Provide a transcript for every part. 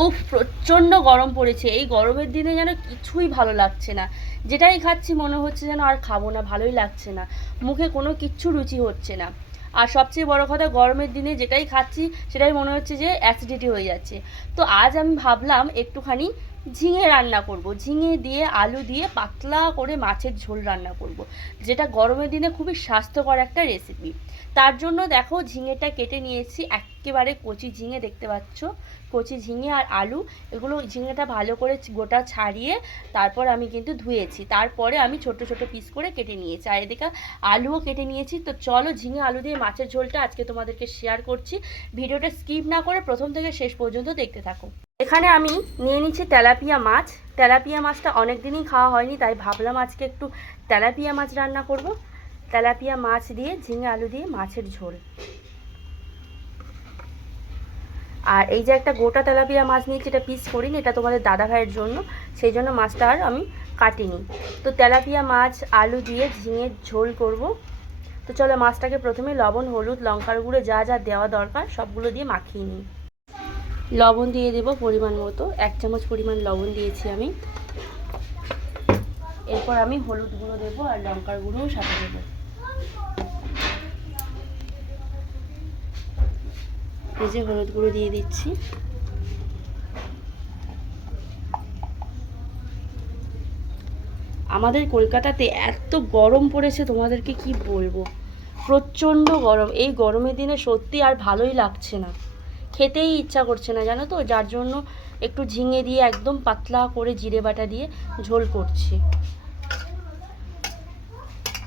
ও প্রচণ্ড গরম পড়েছে, এই গরমের দিনে যেন কিছুই ভালো লাগছে না। যেটাই খাচ্ছি মনে হচ্ছে যেন আর খাবো না, ভালোই লাগছে না, মুখে কোনো কিচ্ছু রুচি হচ্ছে না। আর সবচেয়ে বড় কথা, গরমের দিনে যেটাই খাচ্ছি সেটাই মনে হচ্ছে যে অ্যাসিডিটি হয়ে যাচ্ছে। তো আজ আমি ভাবলাম একটুখানি ঝিঙে রান্না করব, ঝিঙে দিয়ে আলু দিয়ে পাতলা করে মাছের ঝোল রান্না করব, যেটা গরমের দিনে খুবই স্বাস্থ্যকর একটা রেসিপি। তার জন্য দেখো ঝিঙেটা কেটে নিয়েছি, একেবারে কচি ঝিঙে দেখতে পাচ্ছ, কচি ঝিঙে আর আলু, এগুলো ঝিঙেটা ভালো করে গোটা ছাড়িয়ে তারপর আমি কিন্তু ধুয়েছি, তারপরে আমি ছোট ছোট পিস করে কেটে নিয়েছি, আর এদিকে আলুও কেটে নিয়েছি। তো চলো ঝিঙে আলু দিয়ে মাছের ঝোলটা আজকে তোমাদেরকে শেয়ার করছি, ভিডিওটা স্কিপ না করে প্রথম থেকে শেষ পর্যন্ত দেখতে থাকো। এখানে আমি নিয়ে নিচ্ছি তেলাপিয়া মাছ। তেলাপিয়া মাছটা অনেক দিনই খাওয়া হয়নি, তাই ভাবলাম আজকে একটু তেলাপিয়া মাছ রান্না করব। তেলাপিয়া মাছ দিয়ে ঝিঙে আলু দিয়ে মাছের ঝোল। আর এই যে একটা গোটা তেলাপিয়া মাছ নিয়েছি, এটা পিস করিনি, এটা তোমাদের দাদা ভাইয়ের জন্য, সেই জন্য মাছটা আর আমি কাটিনি। তো তেলাপিয়া মাছ আলু দিয়ে ঝিঙের ঝোল করব। তো চলো মাছটাকে প্রথমে লবণ হলুদ লঙ্কার গুঁড়ো যা যা দেওয়া দরকার সবগুলো দিয়ে মাখিয়ে নিই। লবণ দিয়ে দেবো পরিমাণ মতো, 1 চামচ পরিমাণ লবণ দিয়েছি আমি। এরপর আমি হলুদ গুঁড়ো দেবো আর লঙ্কার গুঁড়োও সাথে দেবো। এই যে হলুদ গুঁড়ো দিয়ে দিচ্ছি। আমাদের কলকাতাতে এত গরম পড়েছে তোমাদেরকে কি বলবো, প্রচণ্ড গরম। এই গরমের দিনে সত্যি আর ভালোই লাগছে না, খেতেই ইচ্ছা করছে না জানো তো, যার জন্য একটু ঝিঙে দিয়ে একদম পাতলা করে জিরে বাটা দিয়ে ঝোল করছি।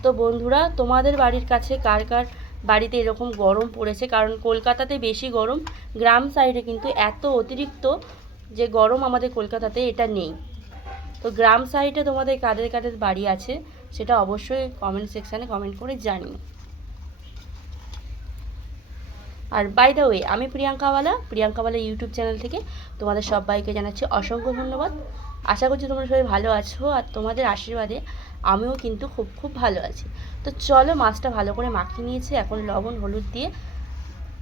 তো বন্ধুরা, তোমাদের বাড়ির কাছে কার কার বাড়িতে এরকম গরম পড়েছে, কারণ কলকাতাতে বেশি গরম, গ্রাম সাইডে কিন্তু এত অতিরিক্ত যে গরম আমাদের কলকাতাতে এটা নেই। তো গ্রাম সাইডে তোমাদের কাদের কাদের বাড়ি আছে সেটা অবশ্যই কমেন্ট সেকশানে কমেন্ট করে জানিও। আর বাই দ্য ওয়ে, আমি প্রিয়াঙ্কাওয়ালা ইউটিউব চ্যানেল থেকে তোমাদের সবাইকে জানাচ্ছি অসংখ্য ধন্যবাদ। আশা করছি তোমরা সবাই ভালো আছো, আর তোমাদের আশীর্বাদে আমিও কিন্তু খুব খুব ভালো আছি। তো চলো মাছটা ভালো করে মাখিয়ে নিয়েছি, এখন লবণ হলুদ দিয়ে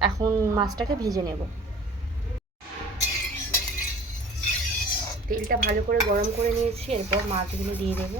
এখন মাছটাকে ভেজে নেব। তেলটা ভালো করে গরম করে নিয়েছি, এরপর মাছগুলো দিয়ে দেবো।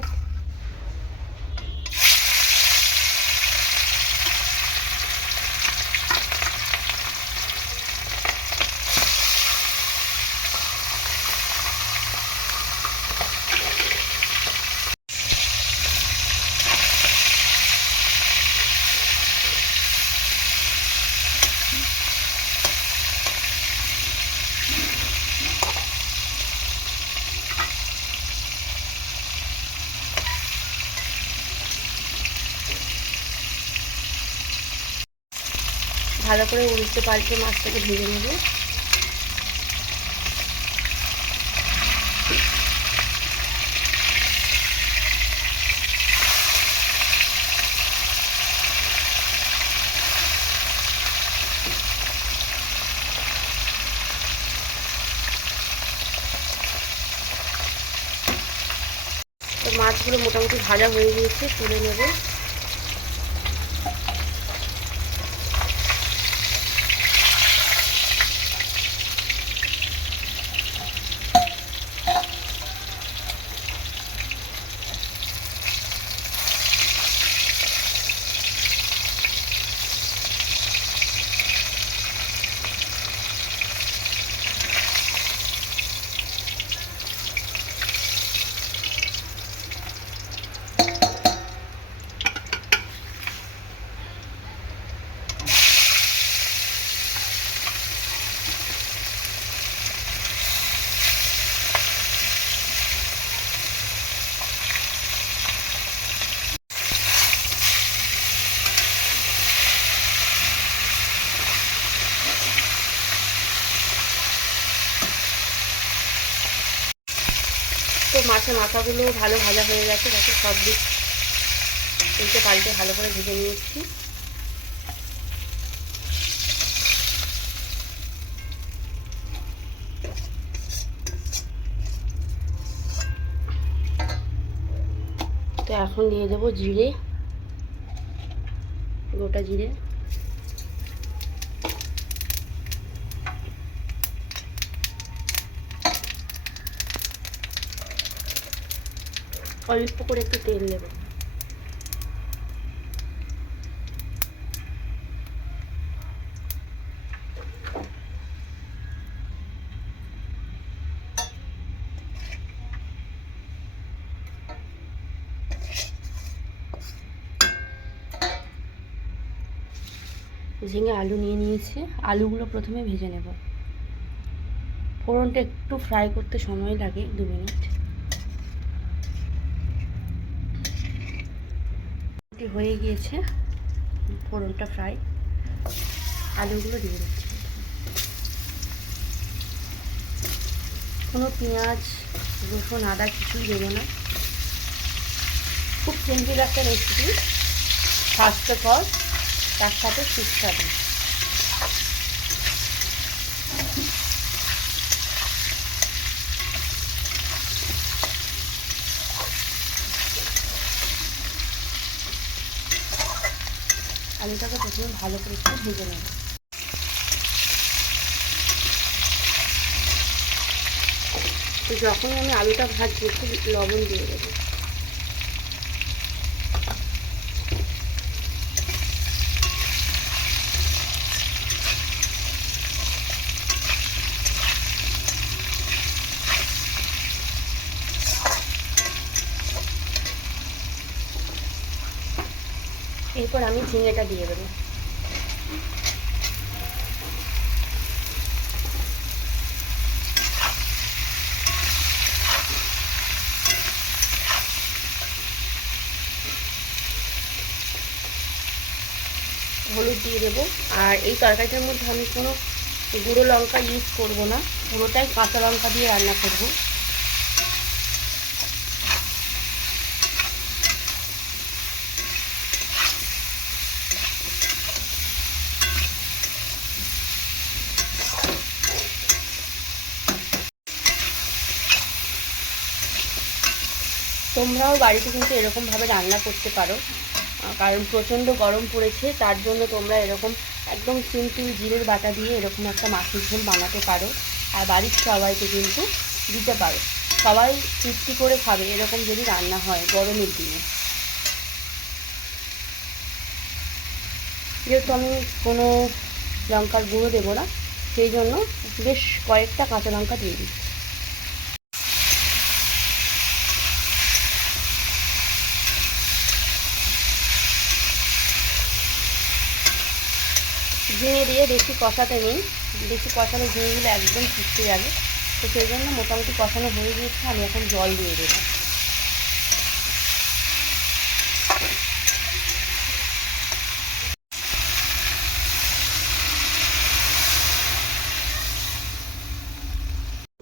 ভালো করে উল্টে পাল্টে মাছটাকে ভেজে নেব। তো মাছগুলো মোটামুটি ভাজা হয়ে গিয়েছে, তুলে নেব। তো মাছের মাথাগুলো ভালো ভাজা হয়ে গেছে, দেখো সব দিক উল্টে পাল্টে ভালো করে ভেজে নিয়েছি। তো এখন দিয়ে দেবো জিরে, গোটা জিরে, অল্প করে একটু তেল দেব। ঝিঙে আলু নিয়ে নিয়েছি, আলুগুলো প্রথমে ভেজে নেব। ফোড়নটা একটু ফ্রাই করতে সময় লাগে 2 মিনিট। হয়ে গিয়েছে ফোড়নটা ফ্রাই, আলুগুলো দিয়ে দিচ্ছি। কোনো পেঁয়াজ রসুন আদা কিছুই দেবো না। খুব সিম্পল একটা রেসিপি, স্বাস্থ্যকর, তার সাথে সুস্বাদু। আলুটাকে প্রথমে ভালো করে একটু ভেজে নেব। তো যখন আমি আলুটা ভাজছি একটু লবণ দিয়ে দেবো। এরপর আমি ঝিঙেটা দিয়ে দেবো। হলুদ দিয়ে দেবো। আর এই তরকারিটার মধ্যে আমি কোনো গুঁড়ো লঙ্কা ইউজ করব না, পুরোটাই কাঁচা লঙ্কা দিয়ে রান্না করব। তোমরাও বাড়িতে কিন্তু এরকমভাবে রান্না করতে পারো, কারণ প্রচণ্ড গরম পড়েছে, তার জন্য তোমরা এরকম একদম সিম্পল জিরের বাটা দিয়ে এরকম একটা মাছের ঝোল বানাতে পারো। আর বাড়ির সবাইকে কিন্তু দিতে পারো, সবাই তৃপ্তি করে খাবে এরকম যদি রান্না হয় গরমের দিনে। যেহেতু আমি কোনো লঙ্কার গুঁড়ো দেবো না, সেই জন্য বেশ কয়েকটা কাঁচা লঙ্কা দিয়ে দিচ্ছি। ঝিঙে দিয়ে বেশি কষাতে নেই, বেশি কষানো ঝিঙেগুলো একদম শুকিয়ে যাবে। তো সেই জন্য মোটামুটি কষানো হয়ে গিয়েছে, আমি এখন জল দিয়ে দেবো।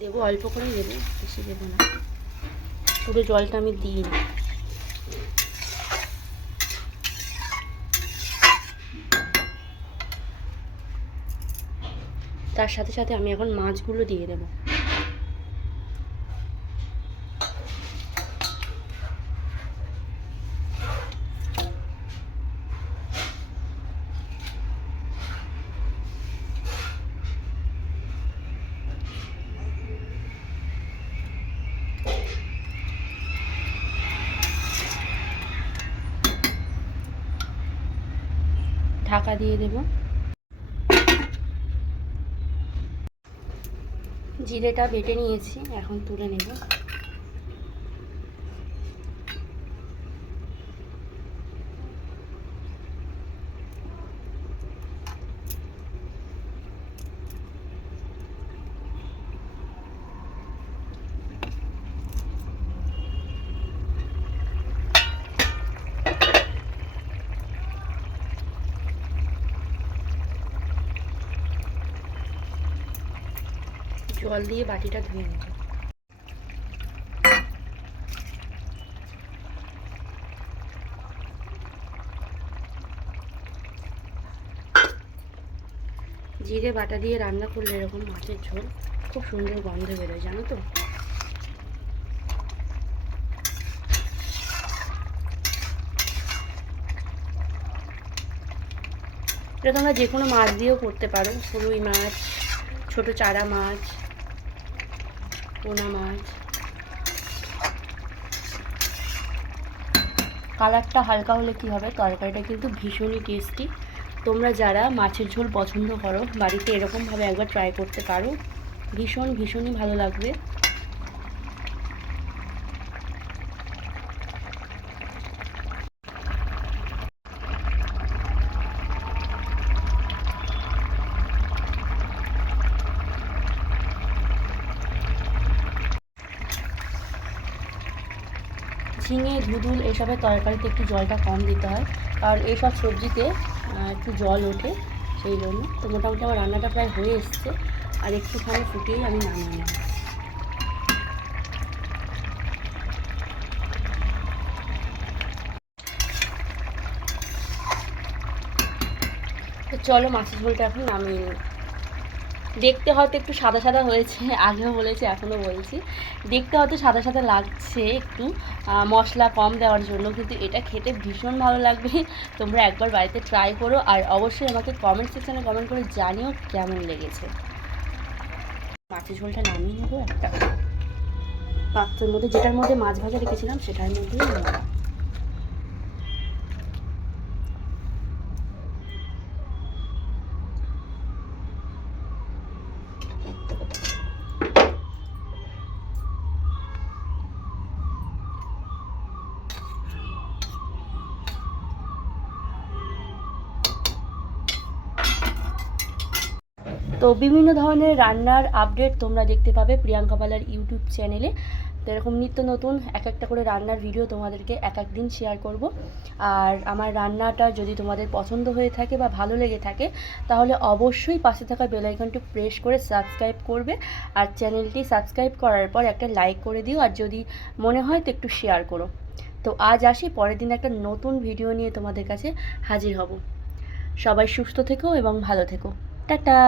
দেবো অল্প করেই দেবো, বেশি দেবো না, পুরো জলটা আমি দিই না। তার সাথে সাথে আমি এখন মাছগুলো দিয়ে দেবো। ঢাকা দিয়ে দেব। জিরেটা বেটে নিয়েছি, এখন তুলে নেব। জল দিয়ে বাটিটা ধুয়ে নেব। জিরে বাটা দিয়ে রান্না করলে এরকম মাছের ঝোল খুব সুন্দর গন্ধ বেরোয়, জানো তো। এটা তোমরা যে কোনো মাছ দিয়েও করতে পারো, রুই মাছ, ছোটো চারা মাছ, পোনা মাছ। কালারটা হালকা হলে কী হবে, তরকারিটা কিন্তু ভীষণই টেস্টি। তোমরা যারা মাছের ঝোল পছন্দ করো বাড়িতে এরকমভাবে একবার ট্রাই করতে পারো, ভীষণই ভালো লাগবে। ঝিঙে, ধুদুল এসবের তরকারিতে একটু জলটা কম দিতে হয়, কারণ এইসব সবজিতে একটু জল ওঠে, সেই জন্য। তো মোটামুটি আমার রান্নাটা প্রায় হয়ে এসছে, আর একটুখানি ফুটিয়েই আমি নামিয়ে নেব। তো চলো মাছের ঝোলটা এখন নামিয়ে নিই। দেখতে হয়তো একটু সাদা সাদা হয়েছে, আগেও বলেছি এখনও বলছি, দেখতে হয়তো সাদা সাদা লাগছে একটু মশলা কম দেওয়ার জন্য, কিন্তু এটা খেতে ভীষণ ভালো লাগবে। তোমরা একবার বাড়িতে ট্রাই করো, আর অবশ্যই আমাকে কমেন্ট সেকশানে কমেন্ট করে জানিও কেমন লেগেছে। মাছের ঝোলটা নামিয়ে নেবো একটা পাত্রের মধ্যে, যেটার মধ্যে মাছ ভাজা রেখেছিলাম সেটার মধ্যেই নেব। তো বিভিন্ন ধরনের রান্নার আপডেট তোমরা দেখতে পাবে প্রিয়াঙ্কা পালার ইউটিউব চ্যানেলে। তো এরকম নিত্য নতুন এক একটা করে রান্নার ভিডিও তোমাদেরকে এক এক দিন শেয়ার করব। আর আমার রান্নাটা যদি তোমাদের পছন্দ হয়ে থাকে বা ভালো লেগে থাকে, তাহলে অবশ্যই পাশে থাকা বেল আইকনটি প্রেস করে সাবস্ক্রাইব করবে, আর চ্যানেলটি সাবস্ক্রাইব করার পর একটা লাইক করে দিও, আর যদি মনে হয় তো একটু শেয়ার করো। তো আজ আসি, পরের দিন একটা নতুন ভিডিও নিয়ে তোমাদের কাছে হাজির হব। সবাই সুস্থ থেকো এবং ভালো থেকো। টাটা।